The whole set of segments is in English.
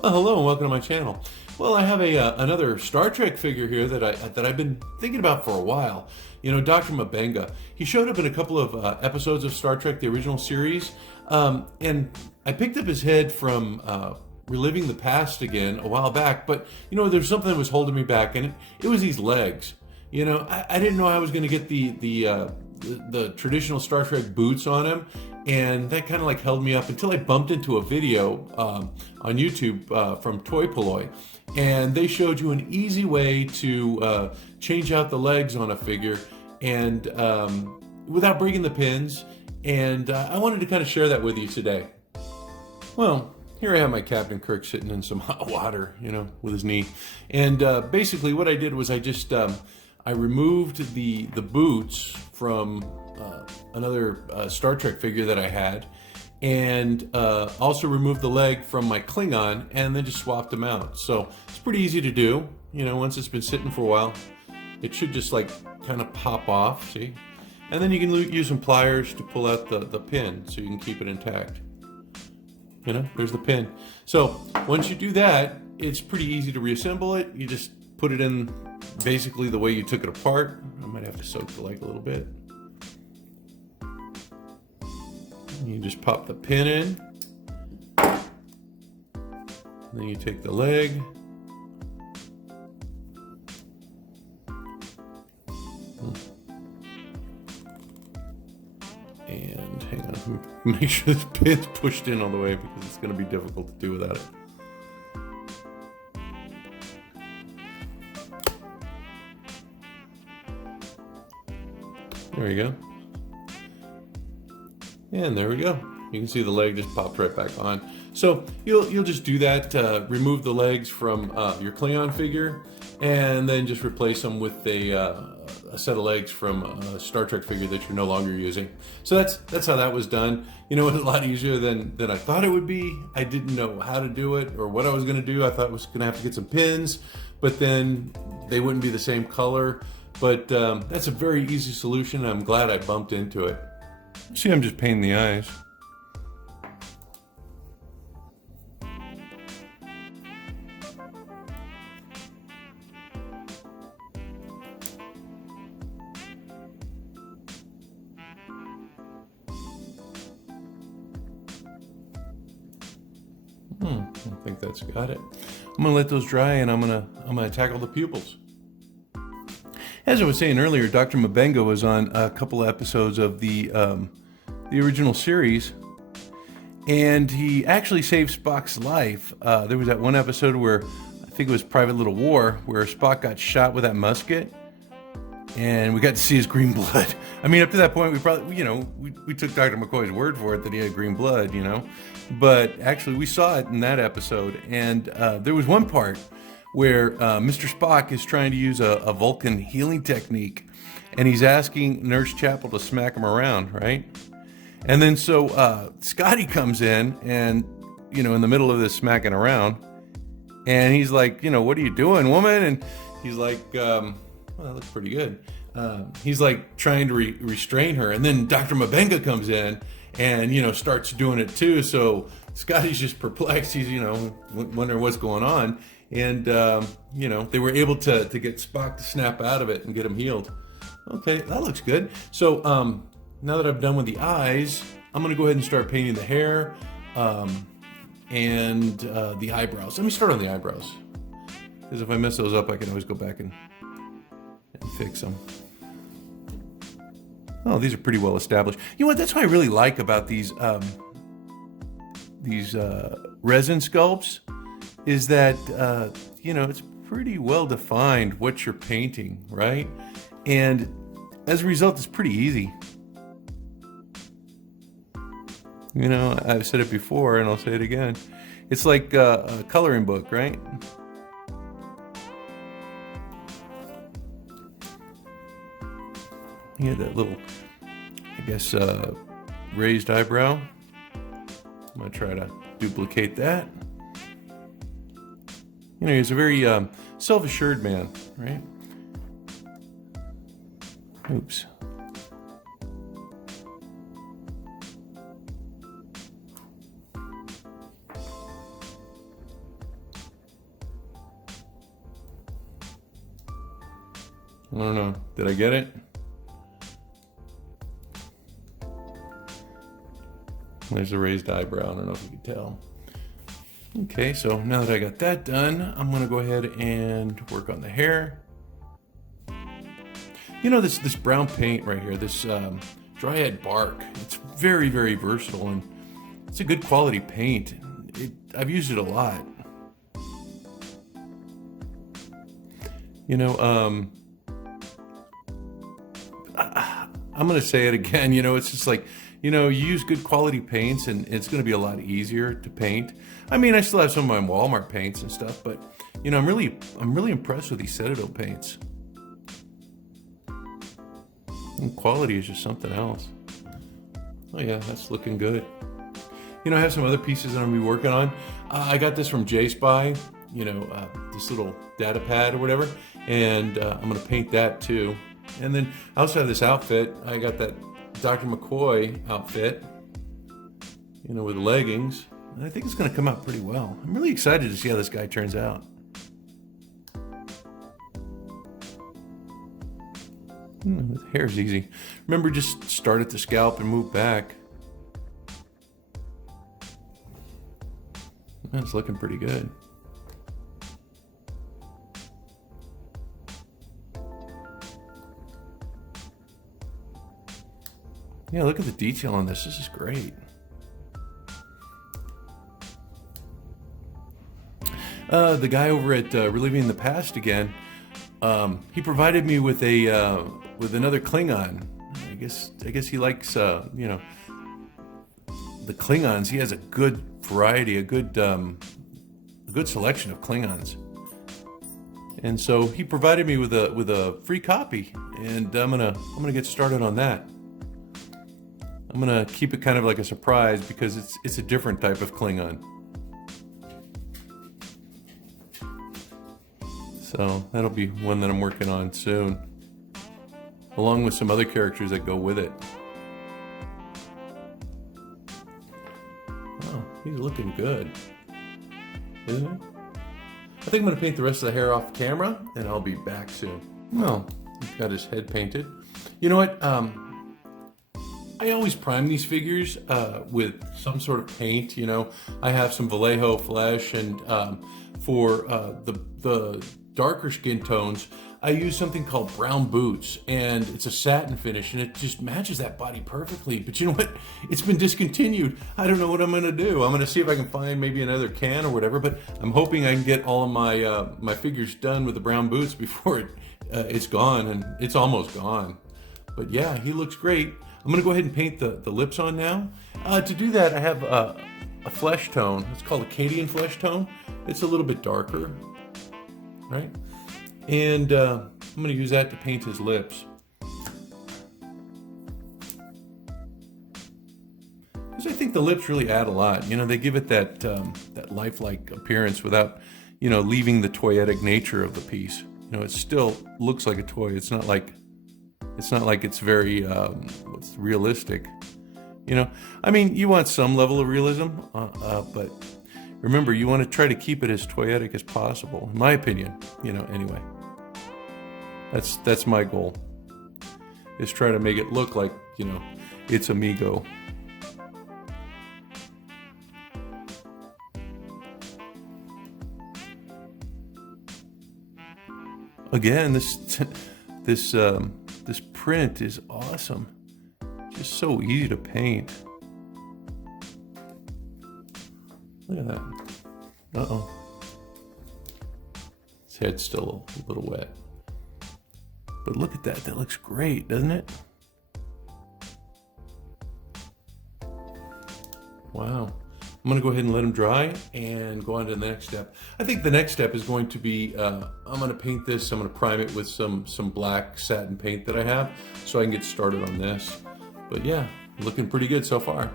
Well, hello and welcome to my channel. Well, I have another Star Trek figure here that I've been thinking about for a while. You know, Dr. Mabenga. He showed up in a couple of episodes of Star Trek, the original series, and I picked up his head from reliving the past again a while back. But you know, there's something that was holding me back, and it was these legs. You know, I didn't know I was going to get the traditional Star Trek boots on him, and that kind of like held me up until I bumped into a video on YouTube from Toy Polloi, and they showed you an easy way to change out the legs on a figure and without breaking the pins. And I wanted to kind of share that with you today. Well, here I have my Captain Kirk sitting in some hot water, you know, with his knee. And basically what I did was I removed the boots from another Star Trek figure that I had, and also removed the leg from my Klingon, and then just swapped them out. So it's pretty easy to do. You know, once it's been sitting for a while, it should just like kind of pop off, see? And then you can use some pliers to pull out the pin so you can keep it intact. You know, there's the pin. So once you do that, it's pretty easy to reassemble it. You just put it in basically the way you took it apart. I might have to soak the leg a little bit. You just pop the pin in. Then you take the leg. And hang on, make sure this pin's pushed in all the way because it's going to be difficult to do without it. There you go. And there we go. You can see the leg just popped right back on. So you'll just do that, remove the legs from your Klingon figure, and then just replace them with a set of legs from a Star Trek figure that you're no longer using. So that's how that was done. You know, it was a lot easier than I thought it would be. I didn't know how to do it or what I was going to do. I thought I was going to have to get some pins, but then they wouldn't be the same color. But that's a very easy solution. I'm glad I bumped into it. See, I'm just painting the eyes. I think that's got it. I'm gonna let those dry, and I'm gonna tackle the pupils. As I was saying earlier, Dr. Mabenga was on a couple of episodes of the original series, and he actually saved Spock's life. There was that one episode where I think it was Private Little War, where Spock got shot with that musket, and we got to see his green blood. I mean, up to that point, we probably, you know, we took Dr. McCoy's word for it that he had green blood, you know, but actually we saw it in that episode, and there was one part where Mr. Spock is trying to use a Vulcan healing technique, and he's asking Nurse Chapel to smack him around, right? And then so Scotty comes in, and, you know, in the middle of this smacking around, and he's like, you know, what are you doing, woman? And he's like, well, that looks pretty good. He's like trying to restrain her, and then Dr. Mabenga comes in and, you know, starts doing it too. So Scotty's just perplexed. He's, you know, wondering what's going on. And, you know, they were able to get Spock to snap out of it and get him healed. Okay, that looks good. So now that I've done with the eyes, I'm going to go ahead and start painting the hair and the eyebrows. Let me start on the eyebrows, because if I mess those up, I can always go back and fix them. Oh, these are pretty well established. You know what? That's what I really like about these resin sculpts, is that, you know, it's pretty well defined what you're painting, right? And as a result, it's pretty easy. You know, I've said it before and I'll say it again. It's like a coloring book, right? You had that little, I guess, raised eyebrow. I'm gonna try to duplicate that. You know, he's a very self-assured man, right? Oops. I don't know. Did I get it? There's a raised eyebrow. I don't know if you can tell. Okay, so now that I got that done, I'm gonna go ahead and work on the hair. You know, this brown paint right here, this dryad bark, it's very, very versatile, and it's a good quality paint. I've used it a lot. You know, I'm gonna say it again, you know, it's just like, you know, you use good quality paints and it's gonna be a lot easier to paint. I mean, I still have some of my Walmart paints and stuff, but you know, I'm really impressed with these Citadel paints. And quality is just something else. Oh yeah, that's looking good. You know, I have some other pieces that I'm gonna be working on. I got this from J-Spy, you know, this little data pad or whatever, and I'm gonna paint that too. And then I also have this outfit. I got that Dr. McCoy outfit, you know, with leggings. And I think it's gonna come out pretty well. I'm really excited to see how this guy turns out. The hair's easy. Remember, just start at the scalp and move back. That's looking pretty good. Yeah, look at the detail on this. This is great. The guy over at Reliving the Past again, he provided me with another Klingon. I guess he likes you know, the Klingons. He has a good variety, a good selection of Klingons. And so he provided me with a free copy, and I'm gonna get started on that. I'm gonna keep it kind of like a surprise because it's a different type of Klingon. So that'll be one that I'm working on soon, along with some other characters that go with it. Oh, he's looking good, isn't he? I think I'm gonna paint the rest of the hair off camera, and I'll be back soon. Well, he's got his head painted. You know what? I always prime these figures with some sort of paint. You know, I have some Vallejo flesh, and for the darker skin tones, I use something called brown boots, and it's a satin finish, and it just matches that body perfectly. But you know what? It's been discontinued. I don't know what I'm gonna do. I'm gonna see if I can find maybe another can or whatever, but I'm hoping I can get all of my my figures done with the brown boots before it's gone, and it's almost gone. But yeah, he looks great. I'm gonna go ahead and paint the lips on now. To do that, I have a flesh tone. It's called Acadian flesh tone. It's a little bit darker, right? And I'm gonna use that to paint his lips. Because I think the lips really add a lot. You know, they give it that that lifelike appearance without, you know, leaving the toyetic nature of the piece. You know, it still looks like a toy. It's not like it's very what's realistic. You know, I mean, you want some level of realism, but remember, you want to try to keep it as toyetic as possible, in my opinion. You know, anyway, that's my goal. Is try to make it look like, you know, it's a Mego. Again, this print is awesome. Just so easy to paint. Look at that. Uh-oh. His head's still a little wet. But look at that. That looks great, doesn't it? Wow. I'm going to go ahead and let them dry and go on to the next step. I think the next step is going to be, I'm going to paint this. I'm going to prime it with some black satin paint that I have so I can get started on this. But yeah, looking pretty good so far.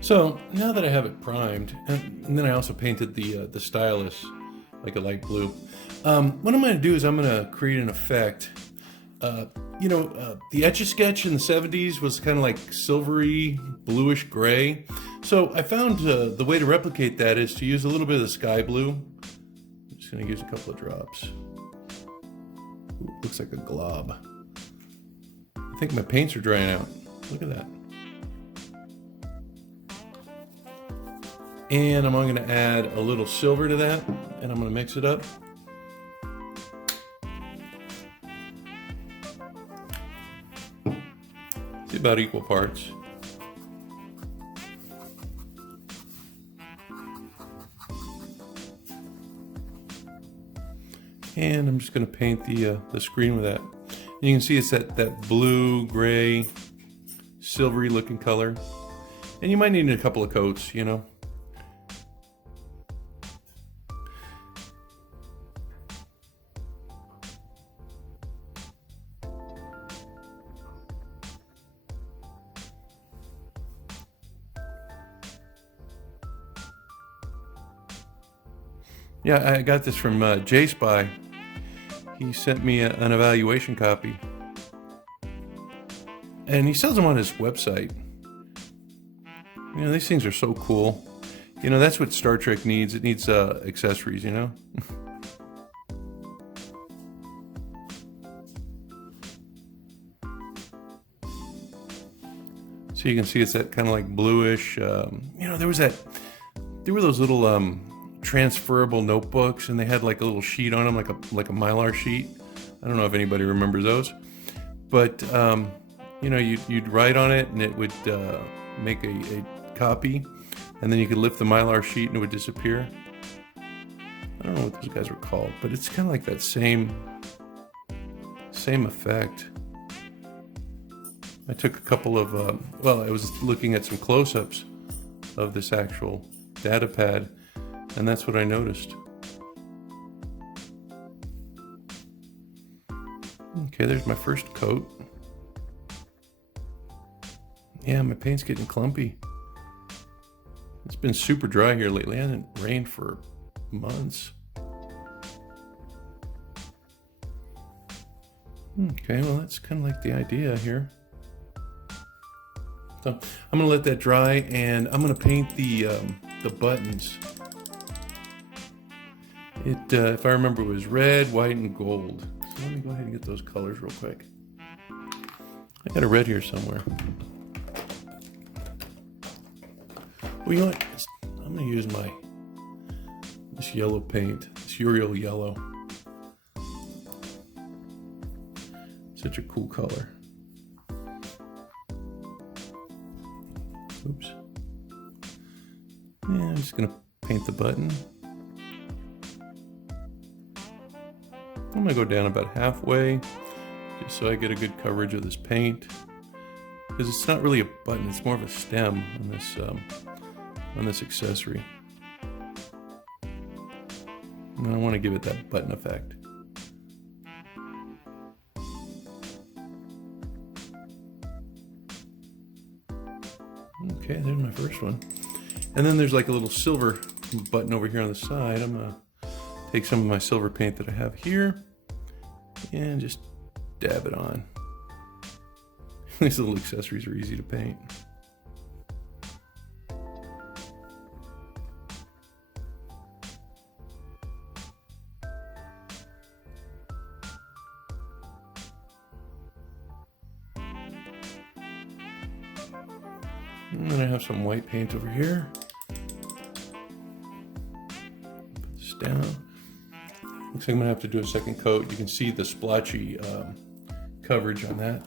So now that I have it primed, and then I also painted the stylus like a light blue. What I'm going to do is I'm going to create an effect. You know, the Etch-a-Sketch in the 70s was kind of like silvery, bluish gray. So I found the way to replicate that is to use a little bit of the sky blue. I'm just going to use a couple of drops. Ooh, looks like a glob. I think my paints are drying out. Look at that. And I'm going to add a little silver to that, and I'm going to mix it up. See, about equal parts. And I'm just going to paint the screen with that. And you can see it's that blue, gray, silvery looking color. And you might need a couple of coats, you know. Yeah, I got this from J-Spy. He sent me an evaluation copy. And he sells them on his website. You know, these things are so cool. You know, that's what Star Trek needs. It needs accessories, you know? So you can see it's that kind of like bluish. You know, there were those little transferable notebooks, and they had like a little sheet on them, like a Mylar sheet. I don't know if anybody remembers those, but you know, you'd write on it, and it would make a copy, and then you could lift the Mylar sheet, and it would disappear. I don't know what those guys were called, but it's kind of like that same effect. I took a couple of well, I was looking at some close-ups of this actual data pad, and that's what I noticed. Okay, there's my first coat. Yeah, my paint's getting clumpy. It's been super dry here lately. It hasn't rained for months. Okay, well, that's kind of like the idea here. So I'm gonna let that dry, and I'm gonna paint the buttons. It, if I remember, it was red, white, and gold. So let me go ahead and get those colors real quick. I got a red here somewhere. Well, you know what? I'm gonna use this yellow paint, this Uriel yellow. Such a cool color. Oops. Yeah, I'm just gonna paint the button. I'm gonna go down about halfway, just so I get a good coverage of this paint. Because it's not really a button; it's more of a stem on this accessory. And I want to give it that button effect. Okay, there's my first one. And then there's like a little silver button over here on the side. I'm gonna take some of my silver paint that I have here and just dab it on. These little accessories are easy to paint. And then I have some white paint over here. Put this down. Looks like I'm gonna have to do a second coat. You can see the splotchy coverage on that.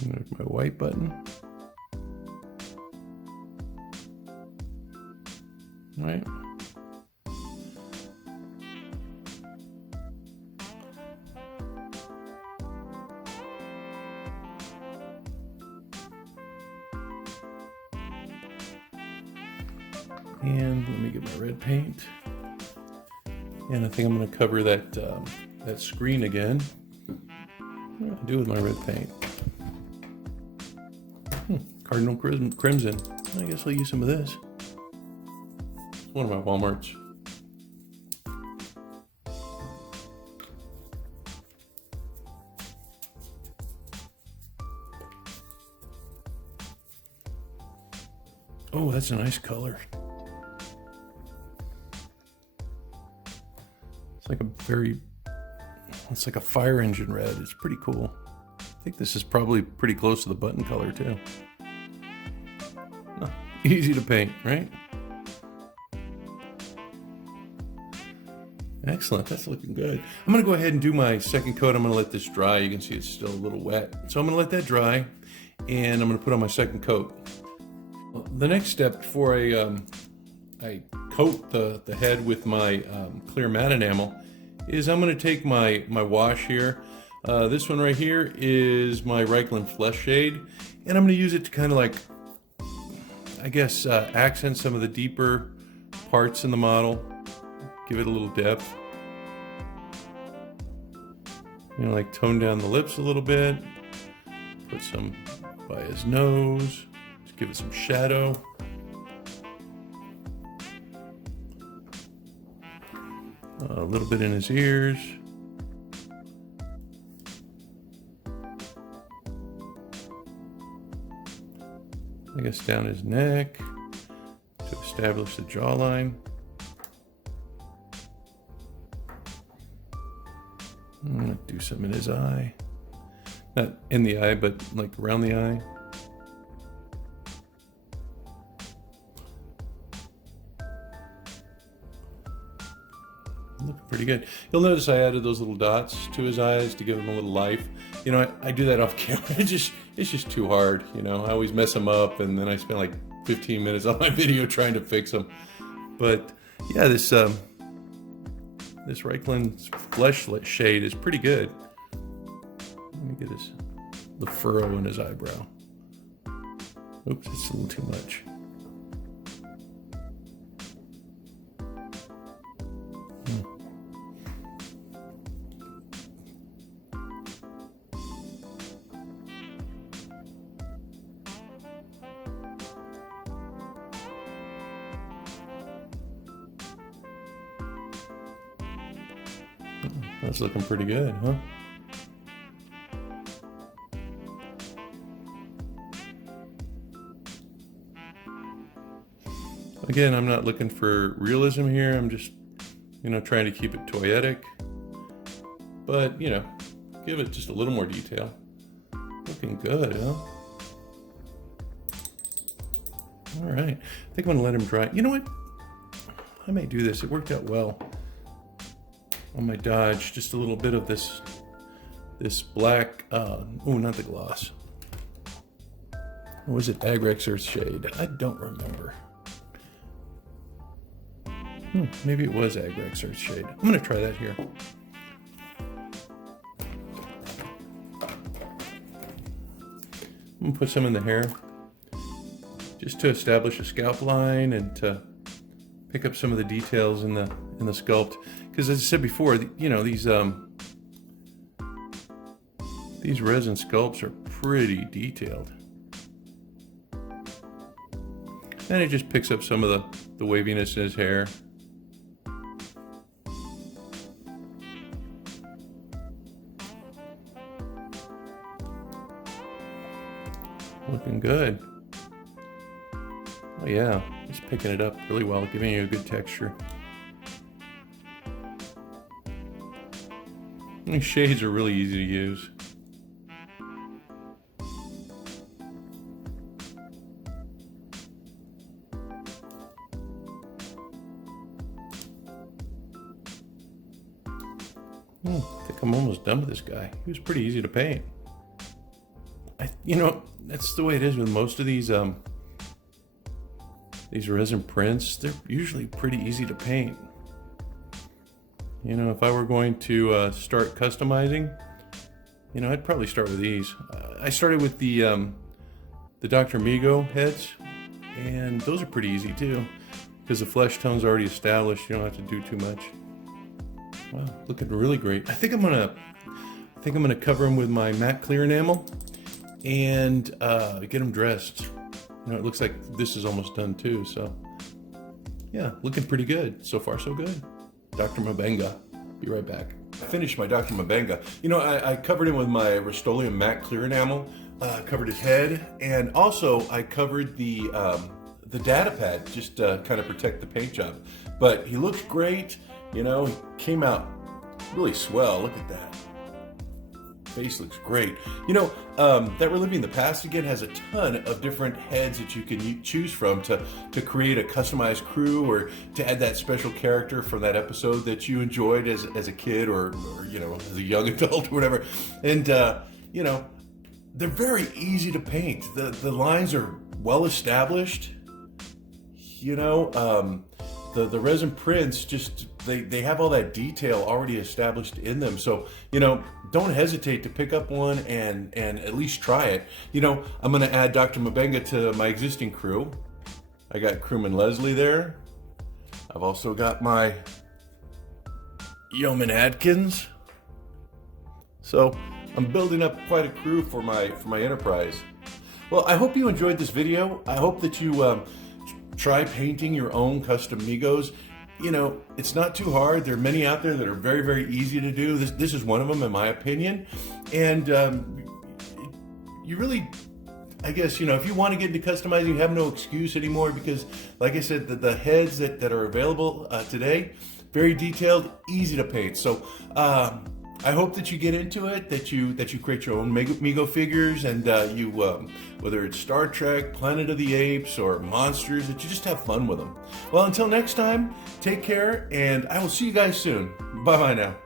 And there's my white button. All right. And let me get my red paint. And I think I'm going to cover that that screen again. What do I do with my red paint? Cardinal Crimson. I guess I'll use some of this. It's one of my Walmarts. Oh, that's a nice color. It's like a fire engine red. It's pretty cool. I think this is probably pretty close to the button color too. Oh, easy to paint, right? Excellent, that's looking good. I'm gonna go ahead and do my second coat. I'm gonna let this dry. You can see it's still a little wet. So I'm gonna let that dry, and I'm gonna put on my second coat. The next step before I coat the head with my clear matte enamel is I'm gonna take my wash here. This one right here is my Reichland Flesh Shade, and I'm gonna use it to kind of like, I guess, accent some of the deeper parts in the model. Give it a little depth. You know, like tone down the lips a little bit. Put some by his nose. Just give it some shadow. A little bit in his ears. I guess down his neck to establish the jawline. I'm gonna do some in his eye. Not in the eye, but like around the eye. Looking pretty good. You'll notice I added those little dots to his eyes to give him a little life. You know, I do that off camera. It's just too hard. You know, I always mess them up, and then I spend like 15 minutes on my video trying to fix them. But yeah, this Reichland Flesh Shade is pretty good. Let me get the furrow in his eyebrow. Oops, it's a little too much. That's looking pretty good, huh? Again, I'm not looking for realism here. I'm just, you know, trying to keep it toyetic. But, you know, give it just a little more detail. Looking good, huh? All right. I think I'm going to let him dry. You know what? I may do this. It worked out well on my Dodge. Just a little bit of this black, oh, not the gloss. Or was it Agrex Earth Shade? I don't remember. Maybe it was Agrex Earth Shade. I'm gonna try that here. I'm gonna put some in the hair, just to establish a scalp line and to pick up some of the details in the sculpt. Because as I said before, you know, these resin sculpts are pretty detailed. And it just picks up some of the waviness in his hair. Looking good. Oh yeah, it's picking it up really well, giving you a good texture. These shades are really easy to use. I think I'm almost done with this guy. He was pretty easy to paint. You know, that's the way it is with most of these resin prints. They're usually pretty easy to paint. You know, if I were going to start customizing, you know, I'd probably start with these. I started with the Dr. Mego heads, and those are pretty easy too, because the flesh tone's already established. You don't have to do too much. Wow, looking really great. I think I'm gonna cover them with my matte clear enamel and get them dressed. You know, it looks like this is almost done too, so yeah, looking pretty good. So far, so good. Dr. Mabenga. Be right back. I finished my Dr. Mabenga. You know, I covered him with my Rust-Oleum matte clear enamel, covered his head, and also I covered the the data pad just kind of protect the paint job. But he looks great. You know, he came out really swell. Look at that. Face looks great. You know, that Reliving the Past again has a ton of different heads that you can choose from to create a customized crew, or to add that special character from that episode that you enjoyed as a kid, or you know, as a young adult or whatever. And you know, they're very easy to paint. The lines are well established. You know, the resin prints just they have all that detail already established in them. So, you know, don't hesitate to pick up one and at least try it. You know, I'm going to add Dr. Mabenga to my existing crew. I got crewman Leslie there. I've also got my Yeoman Adkins. So I'm building up quite a crew for my enterprise. Well, I hope you enjoyed this video. I hope that you try painting your own custom Megos. You know, it's not too hard. There are many out there that are very, very easy to do. This is one of them, in my opinion. And you really, I guess, you know, if you want to get into customizing, you have no excuse anymore, because, like I said, the heads that are available today, very detailed, easy to paint. So I hope that you get into it, that you create your own Mego figures, and you whether it's Star Trek, Planet of the Apes, or Monsters, that you just have fun with them. Well, until next time, take care, and I will see you guys soon. Bye-bye now.